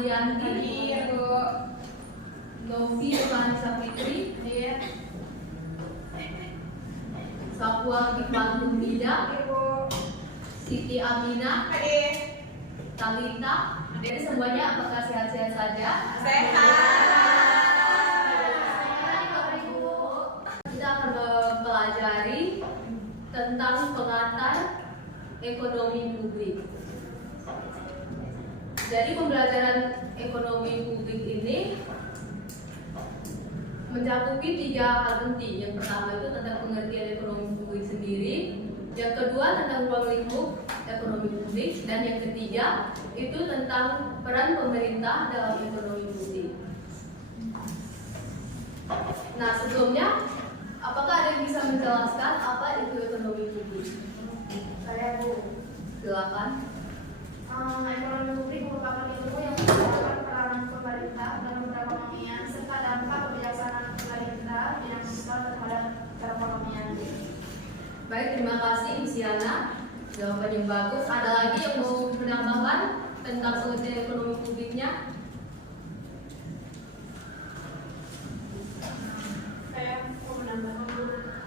Adianti, Novi Vanessa Fitri, Sapua Iqbal Nurida, Siti Aminah, Talita. Jadi semuanya apakah sehat-sehat saja? Sehat. Kita akan mempelajari tentang pengantar ekonomi publik. Jadi pembelajaran ekonomi publik ini mencakupi 3 hal penting. Yang pertama itu tentang pengertian ekonomi publik sendiri, yang kedua tentang ruang lingkup ekonomi publik, dan yang ketiga itu tentang peran pemerintah dalam ekonomi publik. Nah, sebelumnya apakah ada yang bisa menjelaskan apa itu ekonomi publik? Saya Bu. Silakan. Ekonomi publik merupakan ilmu yang merupakan peranan pemerintah dalam perekonomian serta dampak kebijaksanaan pemerintah yang fiskal terhadap perekonomian. Baik, terima kasih Isyana. Jawaban yang bagus. Ada lagi yang mau menambahkan tentang pengertian ekonomi publiknya? Saya mau menambahkan.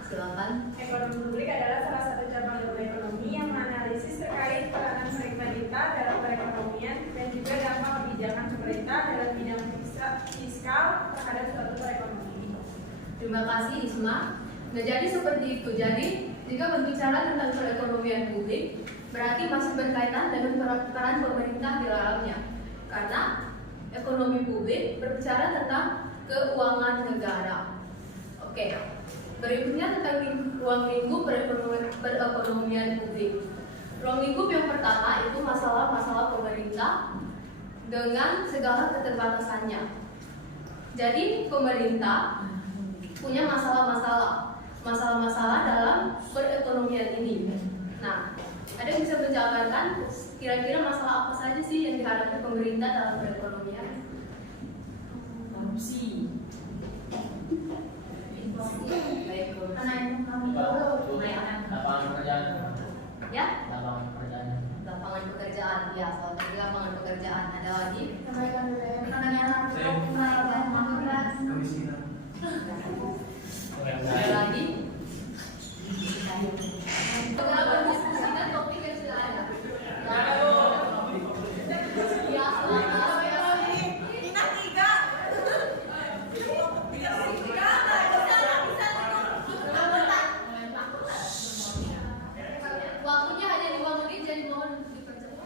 Silakan. Ekonomi publik adalah salah satu cabang ilmu ekonomi yang menganalisis terkait peranan pemerintah dalam perekonomian dan juga dampak kebijakan pemerintah dalam bidang fiskal terhadap suatu perekonomian. Terima kasih Isma. Nah, jadi seperti itu. Jadi jika berbicara tentang perekonomian publik, berarti masih berkaitan dengan peran pemerintah di dalamnya. Karena ekonomi publik berbicara tentang keuangan negara. Oke. Berikutnya tentang ruang lingkup perekonomian publik. Ruang lingkup yang pertama itu masalah-masalah pemerintah dengan segala keterbatasannya. Jadi pemerintah punya masalah-masalah dalam perekonomian ini. Nah, ada yang bisa menjabarkan kira-kira masalah apa saja sih yang dihadapi pemerintah dalam perekonomian? Korupsi. Baik, Lapangan pekerjaan. ya? Lapangan pekerjaan. Lapangan pekerjaan, ya, soal tadi lapangan pekerjaan. Ada lagi? Kebaikan BUMN, Kemiskinan. Ada lagi? Pengalaman diskusikan topik yang sudah ada. Ya, selamat. Waktunya hanya 5 menit, jadi mohon dipercepat.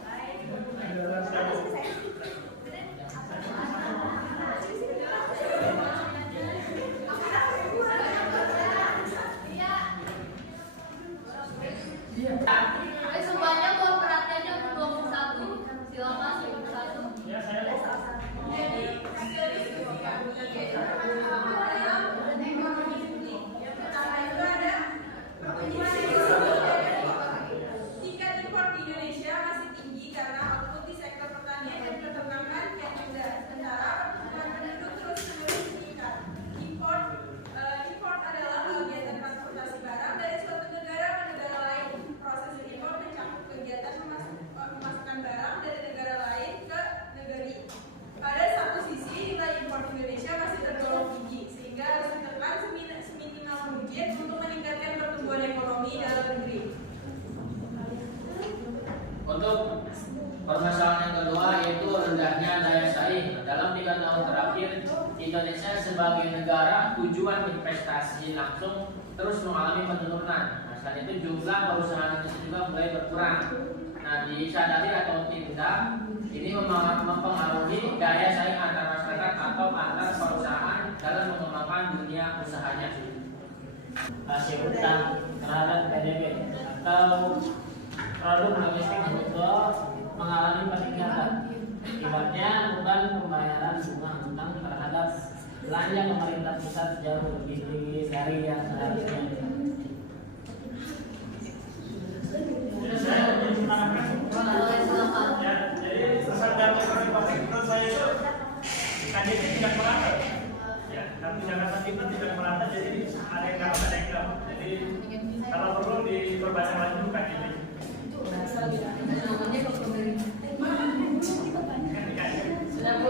Semuanya mohon perhatiannya untuk 21. Silakan 21. Ya, saya tingkat impor di Indonesia masih tinggi karena output di sektor pertanian dan peternakan yang rendah, sementara pertumbuhan penduduk terus-menerus meningkat. Import adalah kegiatan transportasi barang dari suatu negara ke negara lain. Proses impor mencakup kegiatan memasukkan barang dari negara lain ke negeri. Pada satu sisi, nilai impor Indonesia masih tergolong tinggi, sehingga harus ditekan seminimal mungkin untuk meningkatkan pertumbuhan ekonomi dalam negeri. Untuk permasalahan yang kedua yaitu rendahnya daya saing. Dalam 3 tahun terakhir, Indonesia sebagai negara tujuan investasi langsung terus mengalami penurunan. Nah, selain itu jumlah perusahaan Indonesia juga mulai berkurang. Nah, disadari atau tidak, ini mempengaruhi daya saing antar masyarakat atau antar perusahaan dalam mengembangkan dunia usahanya. Rasio utang terhadap PDB atau produk domestik bruto mengalami peningkatan. Akibatnya bukan pembayaran bunga utang terhadap belanja pemerintah pusat jauh lebih tinggi dari yang seharusnya. saya ingin menambahkan. Ya, jadi standar ekonomi publik menurut saya itu KDP tidak merata. Ya, tapi Jakarta Timur tidak merata, jadi ada yang dapat ada yang tidak. Jadi kalau perlu diperbanyak lagi bukan ini. Namanya ke pemerintah. Kan dikasih. Sudah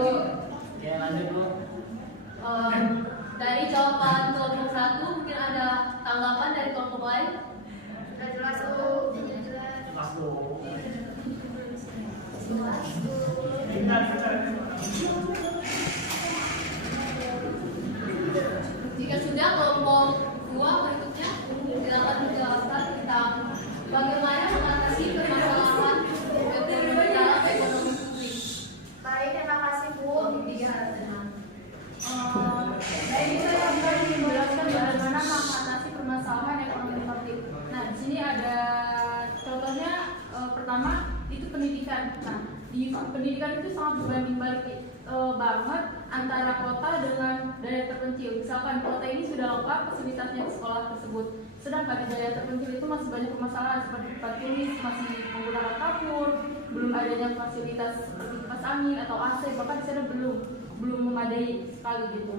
pertama itu pendidikan. Nah, di pendidikan itu sangat berbanding balik banget antara kota dengan daerah terpencil. Misalkan kota ini sudah lengkap fasilitasnya di sekolah tersebut, sedangkan di daerah terpencil itu masih banyak permasalahan seperti tempat tulis, masih menggunakan kapur, belum adanya fasilitas seperti kipas angin atau AC, bahkan di sana belum memadai sekali gitu.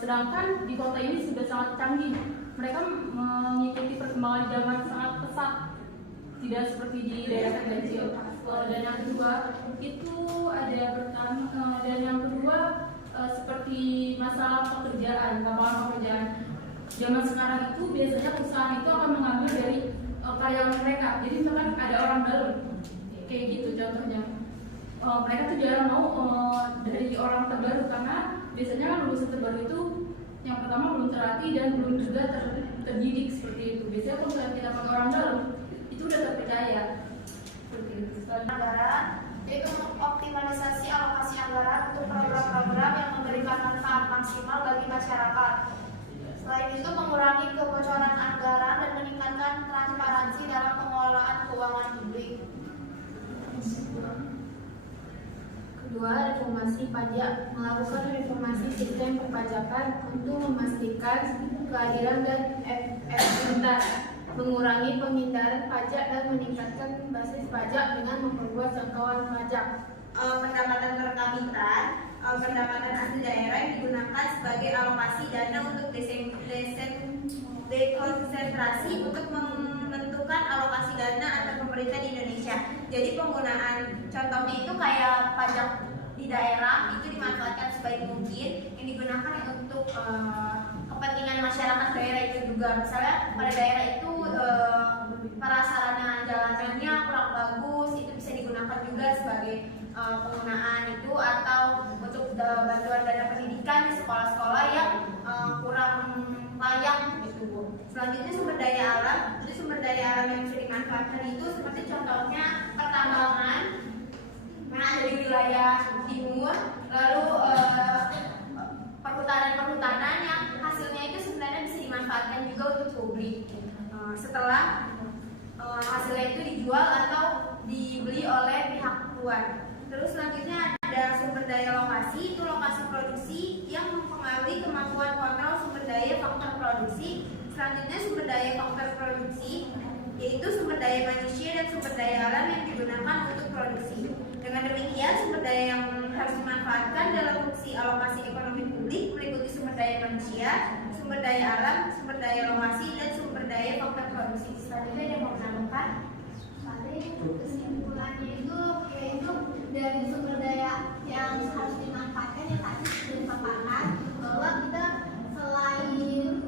Sedangkan di kota ini sudah sangat canggih, mereka mengikuti perkembangan zaman sangat pesat, tidak seperti di daerah terpencil. Dan yang kedua itu seperti masalah pekerjaan, lapangan pekerjaan. Zaman sekarang itu biasanya perusahaan itu akan mengambil dari karyawan mereka. Jadi misalkan ada orang dalam, kayak gitu contohnya. Mereka tuh jarang mau dari orang terbaru karena biasanya kan lulusan terbaru itu yang pertama belum terlatih dan belum juga terdidik seperti itu. Biasanya kalau misalnya kita pakai orang dalam itu udah terpercaya seperti itu. Anggaran yaitu mengoptimalisasi alokasi anggaran untuk program-program yang memberikan manfaat maksimal bagi masyarakat. Selain itu mengurangi kebocoran anggaran dan meningkatkan transparansi dalam pengelolaan keuangan publik. Kedua, reformasi pajak. Melakukan reformasi sistem perpajakan untuk memastikan keadilan dan efektivitas, mengurangi penghindaran pajak dan meningkatkan basis pajak dengan memperluas jangkauan pajak. Pendapatan per kapita, pendapatan asli daerah yang digunakan sebagai alokasi dana untuk dekonsentrasi untuk menentukan alokasi dana antar pemerintah di Indonesia. Jadi penggunaan contohnya itu kayak pajak di daerah itu dimanfaatkan sebaik mungkin, yang digunakan untuk kepentingan masyarakat daerah itu juga. Misalnya pada daerah itu prasarana jalanannya kurang bagus, itu bisa digunakan juga sebagai penggunaan itu, atau untuk bantuan dana pendidikan di sekolah-sekolah yang kurang layak gitu. Selanjutnya sumber daya alam. Jadi sumber daya alam yang bisa dimanfaatkan itu seperti contohnya pertambangan yang ada di wilayah timur, lalu perhutanan yang hasilnya itu sebenarnya bisa dimanfaatkan juga untuk publik. Setelah hasilnya itu dijual atau dibeli oleh pihak luar. Terus selanjutnya ada sumber daya lokasi, itu lokasi produksi yang mempengaruhi kemampuan kontrol sumber daya faktor produksi. Selanjutnya sumber daya faktor produksi, yaitu sumber daya manusia dan sumber daya alam yang digunakan untuk produksi. Dengan demikian, sumber daya yang harus dimanfaatkan dalam fungsi alokasi ekonomi publik meliputi sumber daya manusia, sumber daya alam, sumber daya lokasi, dan sumber daya faktor produksi. Selanjutnya yang mau menambahkan, kesimpulannya itu yaitu dari sumber daya yang harus dimanfaatkan yang tadi sudah dipaparkan, bahwa kita selain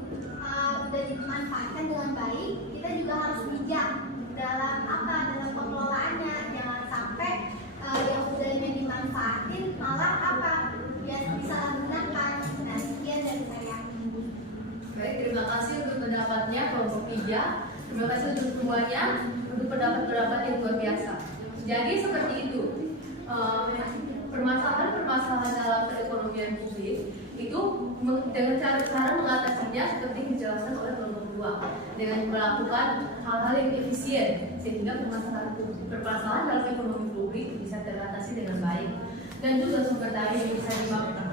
sudah dimanfaatkan dengan baik, kita juga harus bijak dalam dalam pengelolaannya. Jangan sampai yang udahnya dimanfaatin malah ya disalahgunakan. Nah, sekian dari saya. Baik, terima kasih untuk pendapatnya kelompok 3. Terima kasih untuk semuanya untuk pendapat-pendapat yang luar biasa. Jadi seperti itu, permasalahan dalam perekonomian publik itu dengan cara mengatasinya seperti dijelaskan oleh kelompok 2, dengan melakukan hal-hal yang efisien sehingga permasalahan dalam ekonomi publik bisa teratasi dengan baik. Dan juga sumber daya yang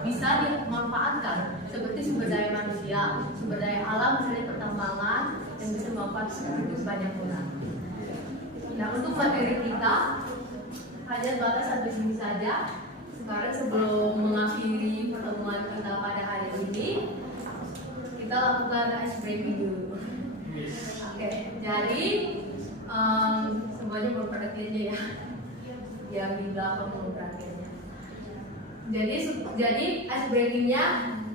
bisa dimanfaatkan seperti sumber daya manusia, sumber daya alam misalnya pertambangan yang bisa dimanfaatkan itu sebanyak mungkin. Nah, untuk materi kita hanya batas sampai sini saja. Sekarang sebelum mengakhiri pertemuan kita pada hari ini, kita lakukan ice breaking dulu. Oke, jadi semuanya perhatiannya ya, yang di belakang perhatiannya. Jadi ice breakingnya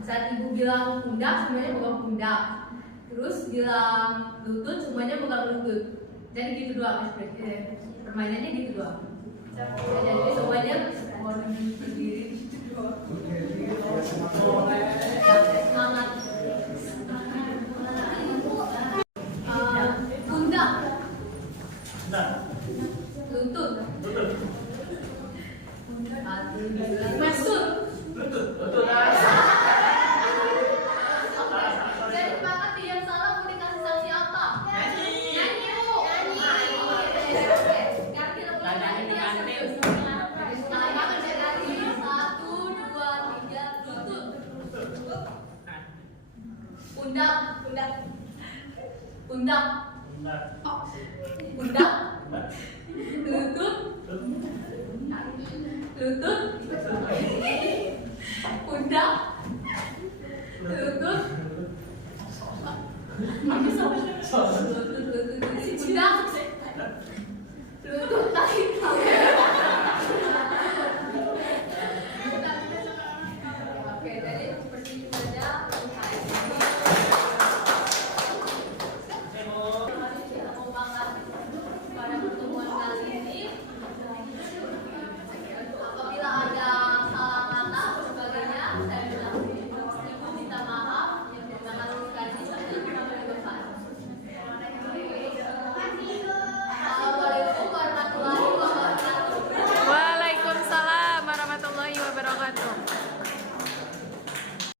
saat ibu bilang pundak semuanya pegang pundak, terus bilang lutut semuanya pegang lutut. Jadi gitu doang ice breaking. Permainannya gitu doang. Jadi semuanya berdiri gitu doang. Semangat. Pundak. Lutut. Masuk. Jadi banget yang salah mau dikasih sanksi apa? Nyanyi Bu. Tanyanya di kantin. Nama kerja dari 1, 2, 3, lutut. Pundak. Pundak. Pundak. Benar. Pundak. Benar. Lutut. Lutut.